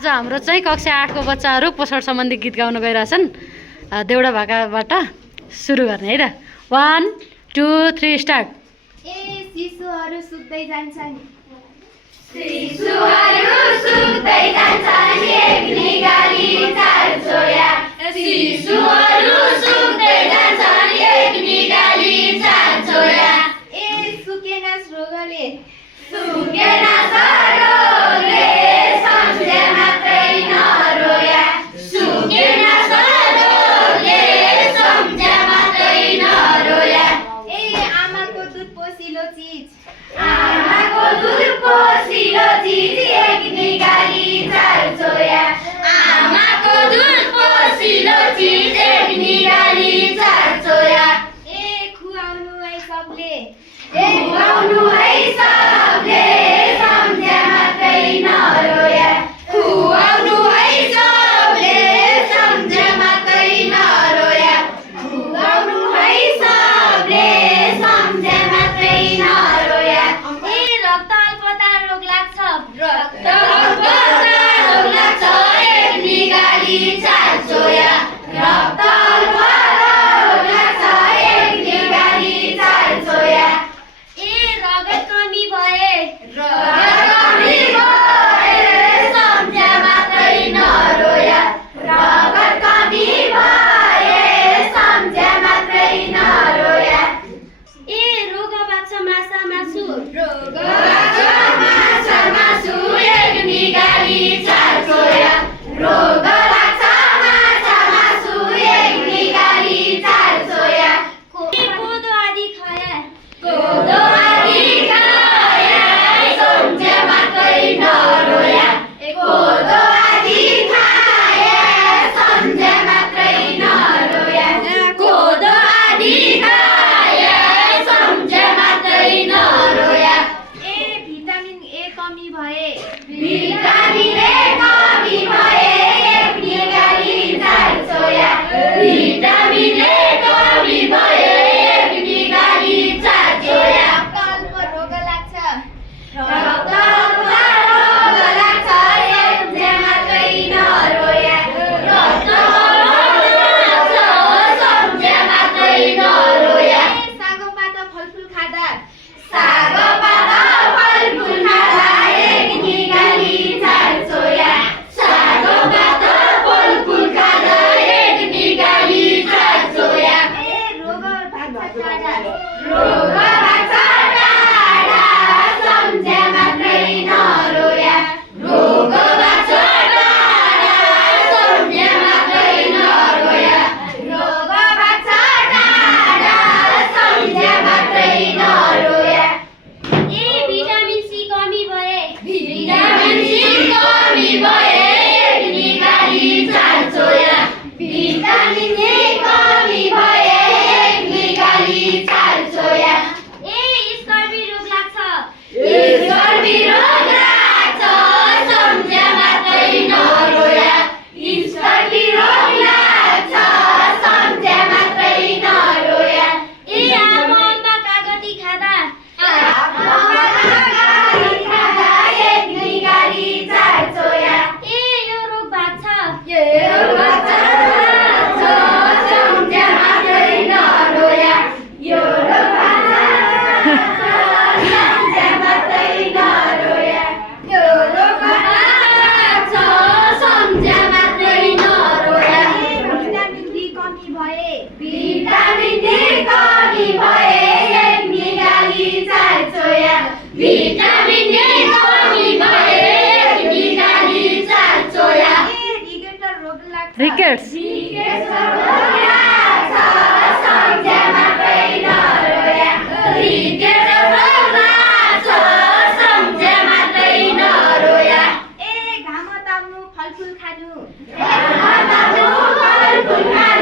आज हाम्रो चाहिँ कक्षा 8 को बच्चाहरू पोषण सम्बन्धी गीत गाउन गइरहेछन्। देउडा भाकाबाट सुरु गर्ने है त। 1 2 3 स्टार्ट। शिशुहरू सुत्दै जान्छन्, शिशुहरू सुत्दै जान्छन्, एक निगाली चार छोया। शिशुहरू सुत्दै जान्छन्, एक निगाली चार छोया। सुकेन रोगले, सुकेन रोगले, सम्झे मात्रै नरोया। सुकेन रोगले, सम्झे मात्रै नरोया। आमाको दुध पोसिलो चिज, आमाको दुध पोसिलो चिज, एक निगाली चार छोया। आमाको दुध पोसिलो चिज, एक निगाली चार छोया। खुवाउनु है सबले, खुवाउनु है सबले, सम्झे मात्रै नरोया। खुवाउनु है सबले, सम्झे मात्रै नरोया। खुवाउनु है सबले, सम्झे मात्रै नरोया। रक्त अल्पता रोग लाग्छ, रक्त अल्पता रोग लाग्छ, एक निगाली चार छोया। रक्त अल्पता रोग लाग्छ, एक निगाली चार छोया। रगत कमी भए, रगत कमी भए, सम्झे मात्रै नरोया। रगत कमी भए, सम्झे मात्रै नरोया। रोग बाछ माछा मासु, रोग लाग्छ माछा मासु, एक निगाली चार छोया। रोग लाग्छ माछा मासु, एक निगाली चार छोया। कोदो आदि खाए, कोदो आदि खाए, सम्झे मात्रै नरोया। कोदो आदि खाए, सम्झे मात्रै नरोया। कोदो आदि खाए, सम्झे मात्रै नरोया। भिटामिन ए कमी भए, भिटामिन ए कमी भए, एक निगाली चार छोया। भिटामिन ए कमी भए, एक निगाली चार छोया। रक्त अल्प रोग लाग्छ, रक्त अल्प रोग लाग्छ, सम्झे मात्रै नरोया। रक्त अल्प लाग्छ, सम्झे मात्रै नरोया। सागपात फलफुल खाँदा, सागपात फलफुल खाँदा, एक निगाली चार छोया। सागपात फलफुल खाँदा, एक निगाली चार छोया। रोग भाग्छ टाढा, रोग भाग्छ टाढा, सम्झे मात्रै नरोया। रोग भाग्छ टाढा, सम्झे मात्रै नरोया। रोग भाग्छ टाढा, सम्झे मात्रै नरोया। भिटामिन सी कमी भए, भिटामिन सी कमी भए, एक निगाली चार छोया। भिटामिन सी कमी भए, एक निगाली चार छोया। स्कर्वी रोग लाग्छ, स्कर्वी रोग लाग्छ, सम्झे मात्रै नरोया। स्कर्वी रोग लाग्छ, सम्झे मात्रै नरोया। आमा अम्बा कागती खाँदा, कागती खाँदा, एक निगाली चार छोया। यो रोग भाग्छ, यो रोग भाग्छ, सम्झे मात्रै नरोया। यो रोग भाग्छ, सम्झे मात्रै नरोया। यो रोग भाग्छ, सम्झे मात्रै नरोया। भिटामिन डी कमी भए, भिटामिन डी कमी भए, एक निगाली चार छोया। भिटामिन डी कमी भए, एक निगाली चार छोया। रिगेटर रोग लाग्छ, रिकेट्स सम्झे मात्रै नरोया। रिकेट रोग लाग्छ, सम्झे मात्रै नरोया। घाम ताप्नु फलफुल खानु, फलफुल खानु,